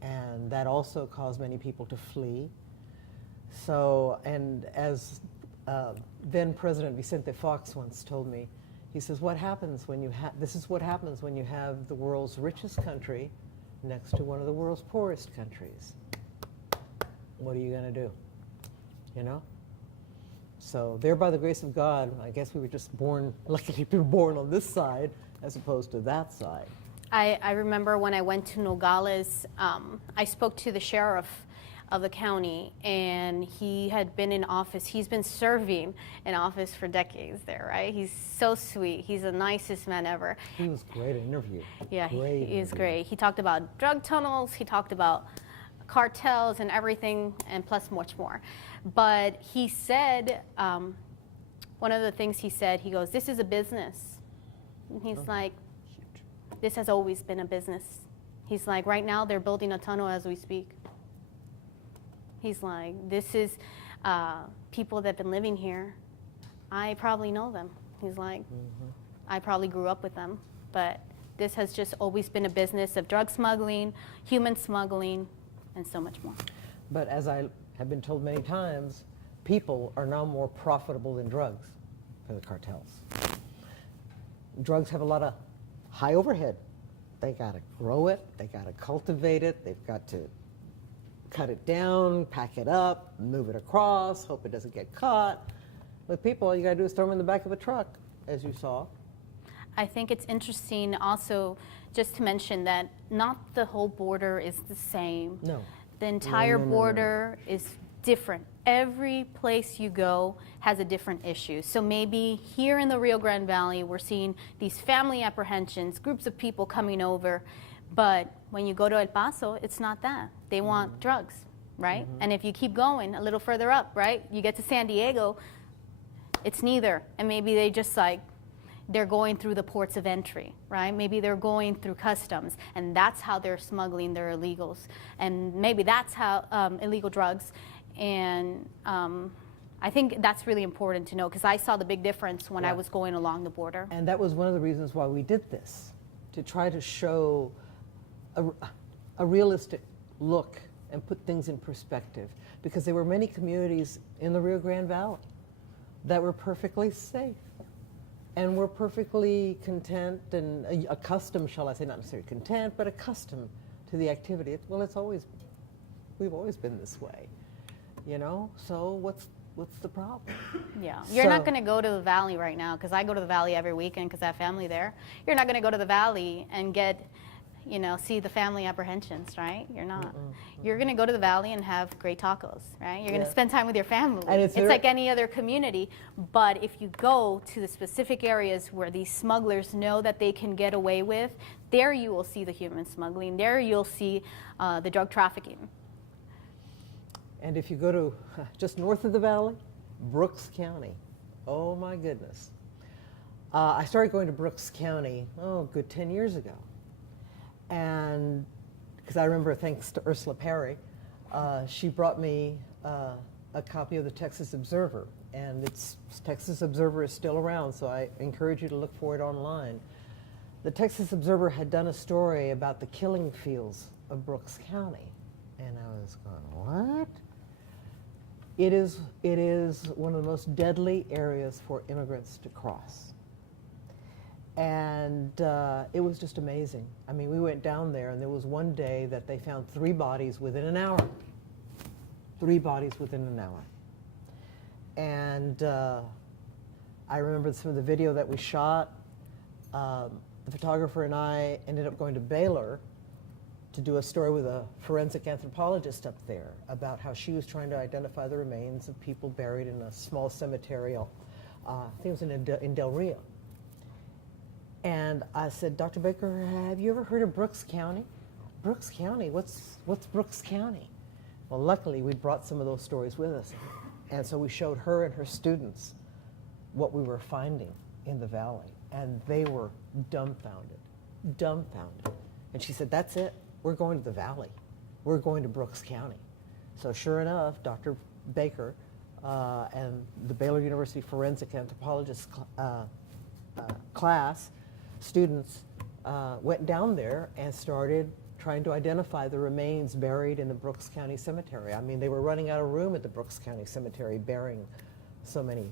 and that also caused many people to flee. So, and as then President Vicente Fox once told me, he says, what happens when you have, this is what happens when you have the world's richest country next to one of the world's poorest countries. What are you going to do? You know? So there, by the grace of God, I guess we were just born, luckily we were born on this side as opposed to that side. I remember when I went to Nogales, I spoke to the sheriff of the county, and he had been in office. He's been serving in office for decades there, right? He's so sweet. He's the nicest man ever. He was great at interview. Yeah, he is great. He talked about drug tunnels. He talked about cartels and everything, and plus much more. But he said, one of the things he said, he goes, this is a business. And he's like, this has always been a business. He's like, right now they're building a tunnel as we speak. He's like, this is people that have been living here. I probably know them. He's like, I probably grew up with them. But this has just always been a business of drug smuggling, human smuggling, and so much more. But as I have been told many times, people are now more profitable than drugs for the cartels. Drugs have a lot of high overhead. They got to grow it, they got to cultivate it, they've got to cut it down, pack it up, move it across, hope it doesn't get caught. With people, all you got to do is throw them in the back of a truck, as you saw. I think it's interesting also just to mention that not the whole border is the same. No. The entire No. border is different. Every place you go has a different issue. So maybe here in the Rio Grande Valley, we're seeing these family apprehensions, groups of people coming over. But when you go to El Paso, it's not that. They want drugs, right? And if you keep going a little further up, right, you get to San Diego, it's neither. And maybe they just like, they're going through the ports of entry, right? Maybe they're going through customs, and that's how they're smuggling their illegals. And maybe that's how illegal drugs. And I think that's really important to know, because I saw the big difference when I was going along the border. And that was one of the reasons why we did this, to try to show a realistic look and put things in perspective, because there were many communities in the Rio Grande Valley that were perfectly safe and were perfectly content and accustomed, shall I say, not necessarily content, but accustomed to the activity. Well, we've always been this way, you know? So what's the problem? Yeah, you're not going to go to the Valley right now, because I go to the Valley every weekend because I have family there. You're not going to go to the Valley and get, you know, see the family apprehensions, right? You're not. You're going to go to the Valley and have great tacos, right? You're going to spend time with your family. And it's like any other community, but if you go to the specific areas where these smugglers know that they can get away with, there you will see the human smuggling. There you'll see the drug trafficking. And if you go to just north of the valley, Brooks County, oh my goodness. I started going to Brooks County, good 10 years ago. And because I remember, thanks to Ursula Perry, she brought me a copy of the Texas Observer. And its Texas Observer is still around, so I encourage you to look for it online. The Texas Observer had done a story about the killing fields of Brooks County. And I was going, what? It is one of the most deadly areas for immigrants to cross. And it was just amazing. I mean, we went down there, and there was one day that they found 3 bodies within an hour. 3 bodies within an hour. And I remember some of the video that we shot. The photographer and I ended up going to Baylor to do a story with a forensic anthropologist up there about how she was trying to identify the remains of people buried in a small cemetery, I think it was in Del Rio. And I said, Dr. Baker, have you ever heard of Brooks County? Brooks County, what's Brooks County? Well, luckily we brought some of those stories with us. And so we showed her and her students what we were finding in the valley. And they were dumbfounded. And she said, that's it. We're going to the valley. We're going to Brooks County. So sure enough, Dr. Baker and the Baylor University Forensic Anthropologist class, students went down there and started trying to identify the remains buried in the Brooks County Cemetery. I mean, they were running out of room at the Brooks County Cemetery burying so many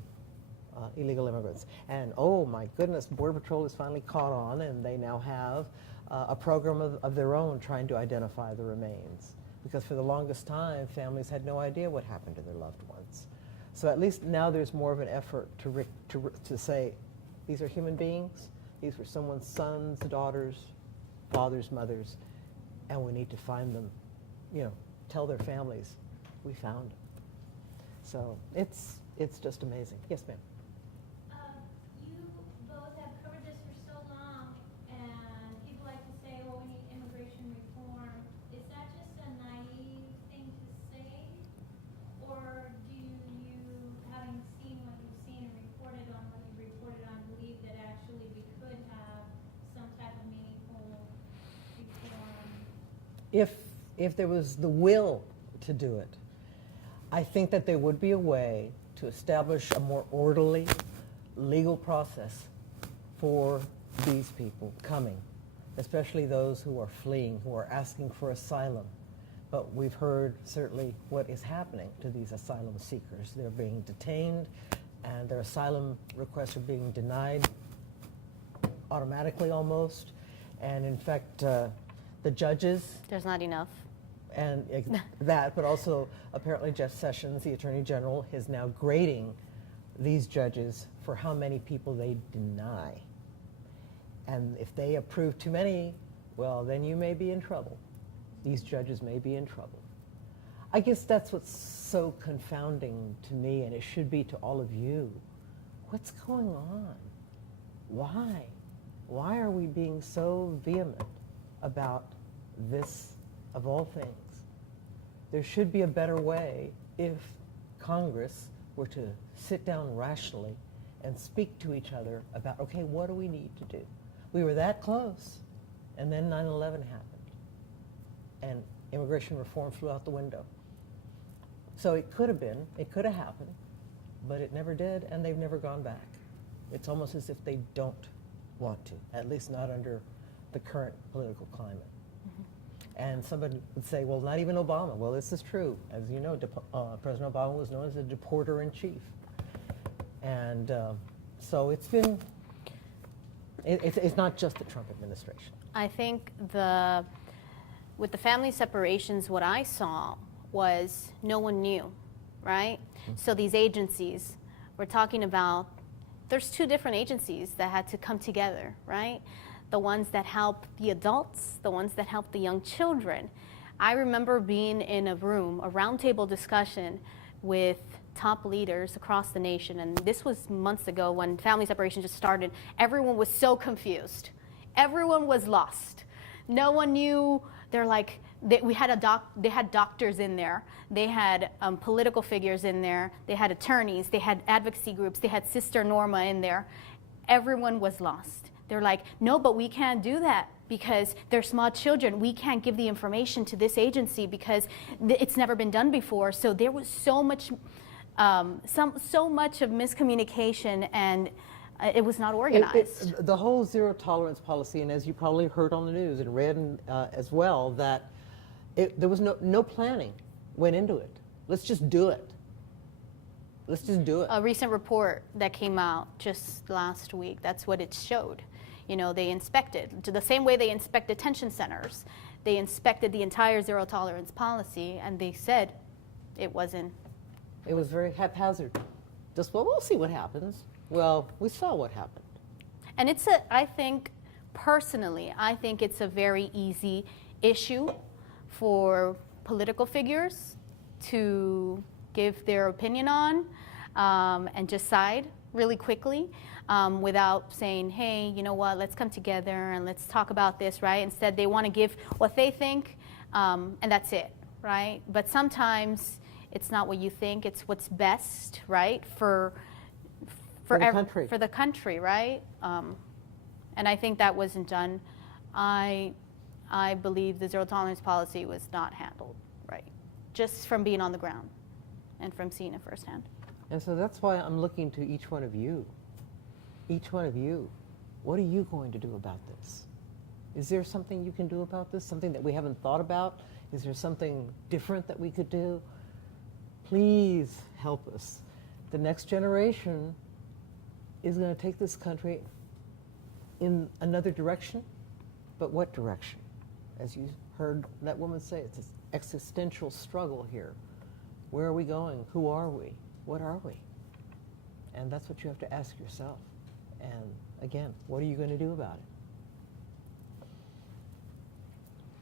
illegal immigrants. And oh my goodness, Border Patrol has finally caught on, and they now have a program of their own trying to identify the remains. Because for the longest time, families had no idea what happened to their loved ones. So at least now there's more of an effort to say, these are human beings, these were someone's sons, daughters, fathers, mothers, and we need to find them, you know, tell their families, we found them. So it's just amazing. Yes, ma'am. You both have covered this for so long, and people like to say, well, we need immigration reform. Is that just a naive thing to say? Or do you, having seen what you've seen and reported on what you've reported on, believe that actually we could have some type of meaningful reform? If there was the will to do it, I think that there would be a way to establish a more orderly legal process for these people coming, especially those who are fleeing, who are asking for asylum. But we've heard certainly what is happening to these asylum seekers. They're being detained, and their asylum requests are being denied automatically almost. And in fact, the judges... There's not enough. And that, but also apparently Jeff Sessions, the Attorney General, is now grading these judges for how many people they deny. And if they approve too many, well, then you may be in trouble. These judges may be in trouble. I guess that's what's so confounding to me, and it should be to all of you. What's going on? Why? Why are we being so vehement about this, of all things? There should be a better way if Congress were to sit down rationally and speak to each other about, okay, what do we need to do? We were that close, and then 9/11 happened, and immigration reform flew out the window. So it could have happened, but it never did, and they've never gone back. It's almost as if they don't want to, at least not under the current political climate. And somebody would say, well, not even Obama. Well, this is true. As you know, President Obama was known as a deporter-in-chief. And so it's been, it's not just the Trump administration. I think with the family separations, what I saw was no one knew, right? So these agencies, we're talking about, there's two different agencies that had to come together, right? The ones that help the adults, the ones that help the young children. I remember being in a room, a roundtable discussion with top leaders across the nation, and this was months ago when family separation just started. Everyone was so confused. Everyone was lost. No one knew. They're like, they had doctors in there. They had political figures in there. They had attorneys. They had advocacy groups. They had Sister Norma in there. Everyone was lost. They're like, no, but we can't do that because they're small children. We can't give the information to this agency because it's never been done before. So there was so much of miscommunication, and it was not organized. The whole zero tolerance policy, and as you probably heard on the news and read as well, that there was no planning went into it. Let's just do it. Let's just do it. A recent report that came out just last week, that's what it showed. You know, they inspected, to the same way they inspect detention centers, they inspected the entire zero tolerance policy, and they said it wasn't. It was very haphazard. Just, well, we'll see what happens. Well, we saw what happened. And I think, personally, I think it's a very easy issue for political figures to give their opinion on and decide really quickly without saying, hey, you know what, let's come together and let's talk about this, right? Instead, they want to give what they think, and that's it, right? But sometimes it's not what you think, it's what's best, right, for the country, right? And I think that wasn't done. I believe the zero tolerance policy was not handled right, just from being on the ground and from seeing it firsthand. And so that's why I'm looking to each one of you. Each one of you. What are you going to do about this? Is there something you can do about this? Something that we haven't thought about? Is there something different that we could do? Please help us. The next generation is going to take this country in another direction, but what direction? As you heard that woman say, it's an existential struggle here. Where are we going? Who are we? What are we? And that's what you have to ask yourself. And again, what are you going to do about it?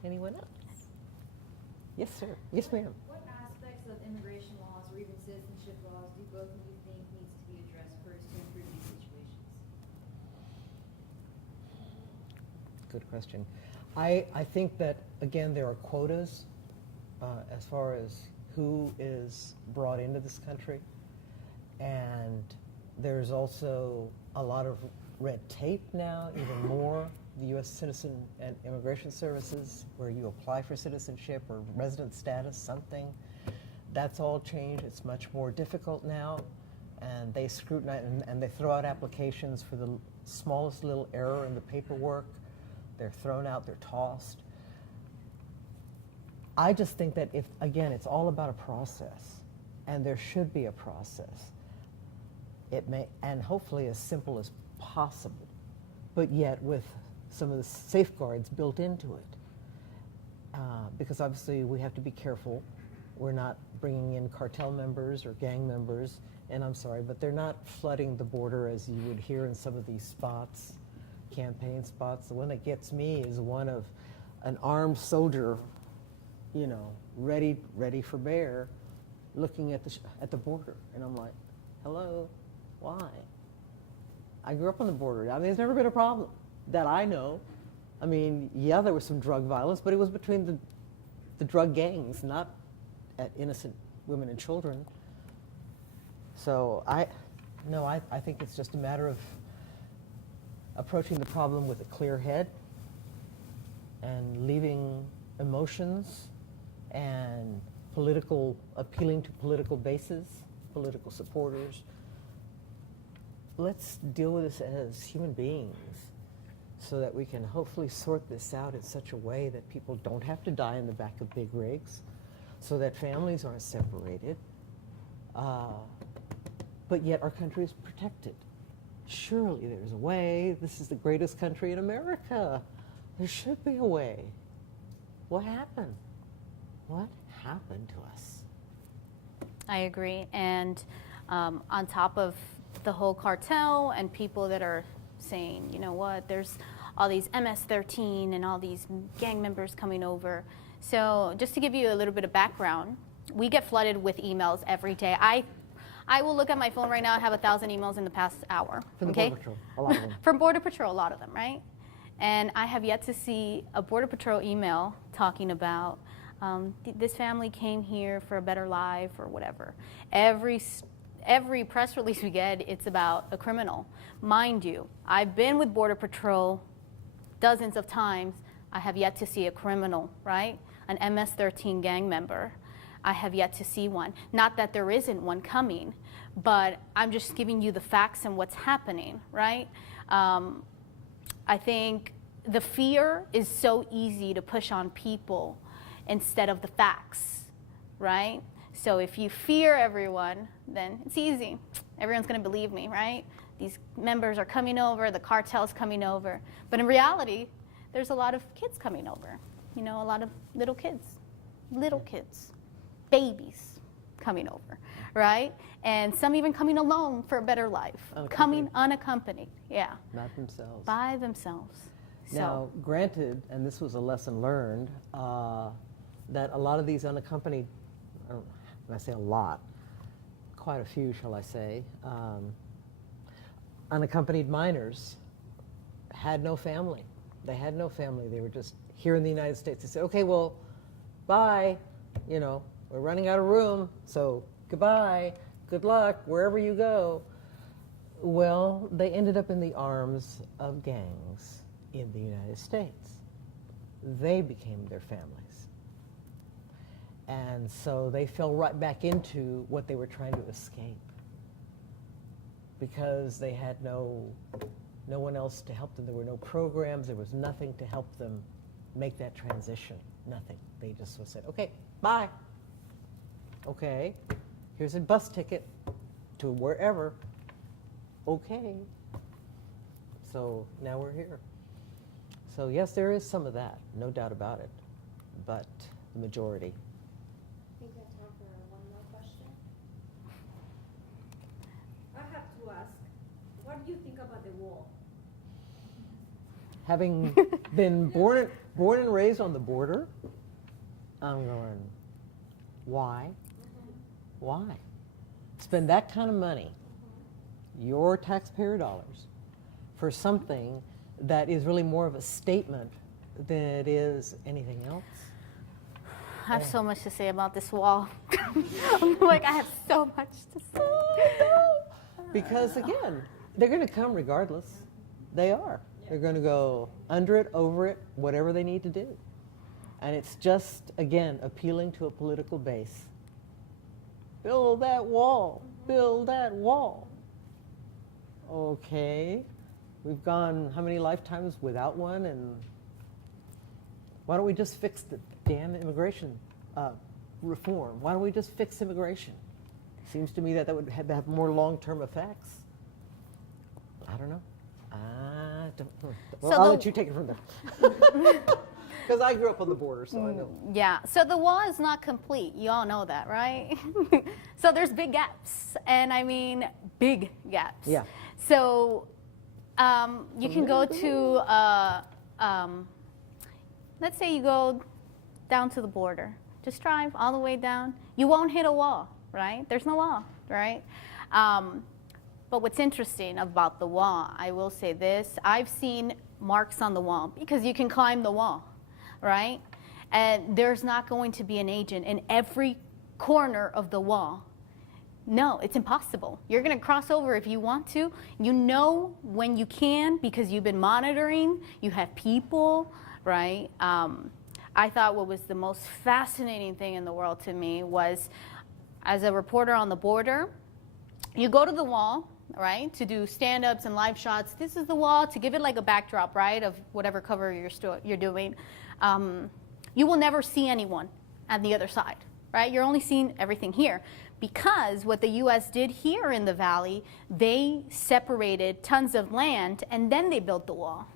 Anyone else? Yes, sir. Yes, ma'am. What aspects of immigration laws or even citizenship laws do both of you think needs to be addressed first to improve these situations? Good question. I think that, again, there are quotas as far as who is brought into this country. And there's also a lot of red tape now, even more. The U.S. Citizen and Immigration Services, where you apply for citizenship or resident status, something. That's all changed. It's much more difficult now. And they scrutinize and they throw out applications for the smallest little error in the paperwork. They're thrown out, they're tossed. I just think that again, it's all about a process. And there should be a process. It may, and hopefully as simple as possible, but yet with some of the safeguards built into it. Because obviously we have to be careful. We're not bringing in cartel members or gang members, and I'm sorry, but they're not flooding the border as you would hear in some of these spots, campaign spots. The one that gets me is one of an armed soldier you know, ready for bear, looking at the border, and I'm like, hello, why? I grew up on the border. I mean, there's never been a problem that I know. I mean, yeah, there was some drug violence, but it was between the drug gangs, not at innocent women and children. So I think it's just a matter of approaching the problem with a clear head and leaving emotions and appealing to political bases, political supporters. Let's deal with this as human beings so that we can hopefully sort this out in such a way that people don't have to die in the back of big rigs, so that families aren't separated, but yet our country is protected. Surely there's a way. This is the greatest country in America. There should be a way. What happened? What happened to us? I agree. And on top of the whole cartel and people that are saying, you know what, there's all these MS-13 and all these gang members coming over. So just to give you a little bit of background, we get flooded with emails every day. I will look at my phone right now. I have 1,000 emails in the past hour. From the okay? Border Patrol, a lot of them. From Border Patrol, a lot of them, right? And I have yet to see a Border Patrol email talking about this family came here for a better life or whatever. Every press release we get, it's about a criminal. Mind you, I've been with Border Patrol dozens of times. I have yet to see a criminal, right? An MS-13 gang member. I have yet to see one. Not that there isn't one coming, but I'm just giving you the facts and what's happening, right? I think the fear is so easy to push on people instead of the facts, right? So if you fear everyone, then it's easy. Everyone's going to believe me, right? These members are coming over, the cartel's coming over. But in reality, there's a lot of kids coming over. You know, a lot of little kids, babies coming over, right? And some even coming alone for a better life. Coming unaccompanied, yeah. Not themselves. By themselves. Now, granted, and this was a lesson learned, that a lot of these unaccompanied, when I say a lot, quite a few, shall I say, unaccompanied minors had no family. They had no family. They were just here in the United States. They said, okay, well, bye. You know, we're running out of room, so goodbye, good luck, wherever you go. Well, they ended up in the arms of gangs in the United States. They became their families. And so they fell right back into what they were trying to escape because they had no one else to help them. There were no programs. There was nothing to help them make that transition. Nothing. They just said, okay, bye. Okay, here's a bus ticket to wherever. Okay. So now we're here. So yes, there is some of that, no doubt about it, but the majority. I think we have time for one more question. I have to ask, what do you think about the wall? Having been born and raised on the border, I'm going, why? Why? Spend that kind of money, your taxpayer dollars, for something that is really more of a statement than it is anything else? I have so much to say about this wall. I'm like, I have so much to say. Because again, they're going to come regardless. They are. They're going to go under it, over it, whatever they need to do. And it's just, again, appealing to a political base. Build that wall. Build that wall. Okay. We've gone how many lifetimes without one? And why don't we just fix the damn immigration reform? Why don't we just fix immigration? Seems to me that would have more long-term effects. I don't know. Well, I'll let you take it from there. Because I grew up on the border, so I know. Yeah, so the wall is not complete. You all know that, right? So there's big gaps, and I mean big gaps. Yeah. So you can go to, let's say you go down to the border. Just drive all the way down. You won't hit a wall, right? There's no wall, right? But what's interesting about the wall, I will say this, I've seen marks on the wall because you can climb the wall, right? And there's not going to be an agent in every corner of the wall. No, it's impossible. You're going to cross over if you want to. You know when you can because you've been monitoring. You have people, right? I thought what was the most fascinating thing in the world to me was, as a reporter on the border, you go to the wall, right, to do stand-ups and live shots. This is the wall to give it like a backdrop, right, of whatever cover you're doing. You will never see anyone at the other side, right? You're only seeing everything here. Because what the U.S. did here in the valley, they separated tons of land and then they built the wall.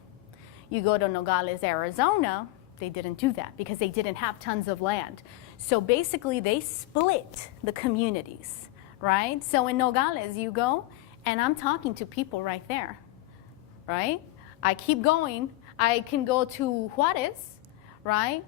You go to Nogales, Arizona, they didn't do that because they didn't have tons of land. So basically they split the communities, right? So in Nogales you go and I'm talking to people right there, right? I keep going, I can go to Juarez, right?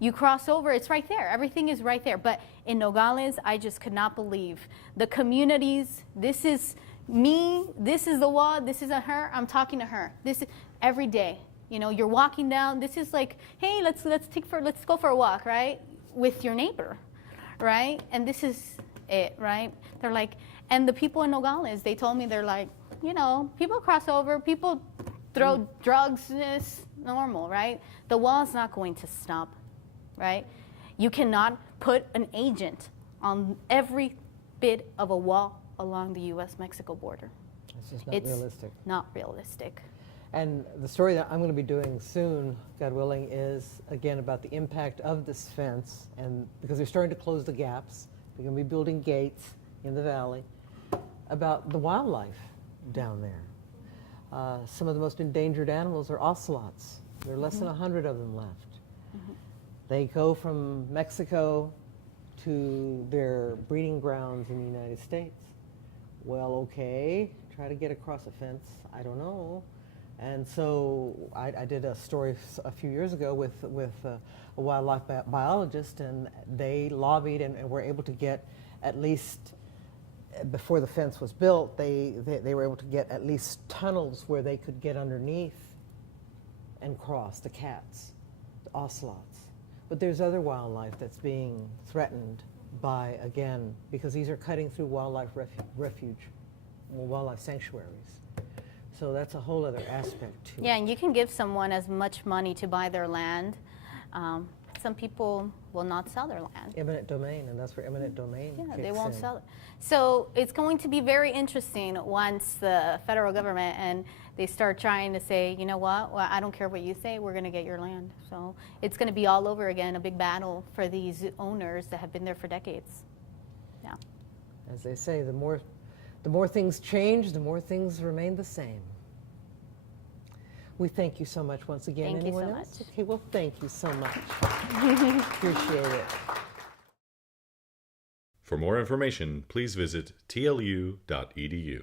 You cross over, it's right there. Everything is right there. But in Nogales, I just could not believe the communities. This is me. This is the wall. This is a her. I'm talking to her. This is every day. You know, you're walking down. This is like, hey, let's go for a walk, right, with your neighbor, right? And this is it, right? They're like, and the people in Nogales, they told me they're like, you know, people cross over, people throw drugs. It's normal, right? The wall's not going to stop. Right? You cannot put an agent on every bit of a wall along the U.S.-Mexico border. It's just not realistic. Not realistic. And the story that I'm going to be doing soon, God willing, is again about the impact of this fence, and because they're starting to close the gaps, they're going to be building gates in the valley, about the wildlife down there. Some of the most endangered animals are ocelots. There are less than 100 of them left. They go from Mexico to their breeding grounds in the United States. Well, okay, try to get across a fence, I don't know. And so I did a story a few years ago with a wildlife biologist, and they lobbied and were able to get at least, before the fence was built, they were able to get at least tunnels where they could get underneath and cross, the cats, the ocelots. But there's other wildlife that's being threatened by, again, because these are cutting through wildlife refuge, wildlife sanctuaries. So that's a whole other aspect to it. Yeah, and you can give someone as much money to buy their land. Some people will not sell their land. Eminent domain, and that's where eminent domain Yeah, kicks they won't in. sell it. So it's going to be very interesting once the federal government and they start trying to say, you know what, well, I don't care what you say, we're going to get your land. So it's going to be all over again, a big battle for these owners that have been there for decades. Yeah. As they say, the more things change, the more things remain the same. We thank you so much once again. Thank you Anyone so else? much. Okay, well, thank you so much. Appreciate it. For more information, please visit tlu.edu.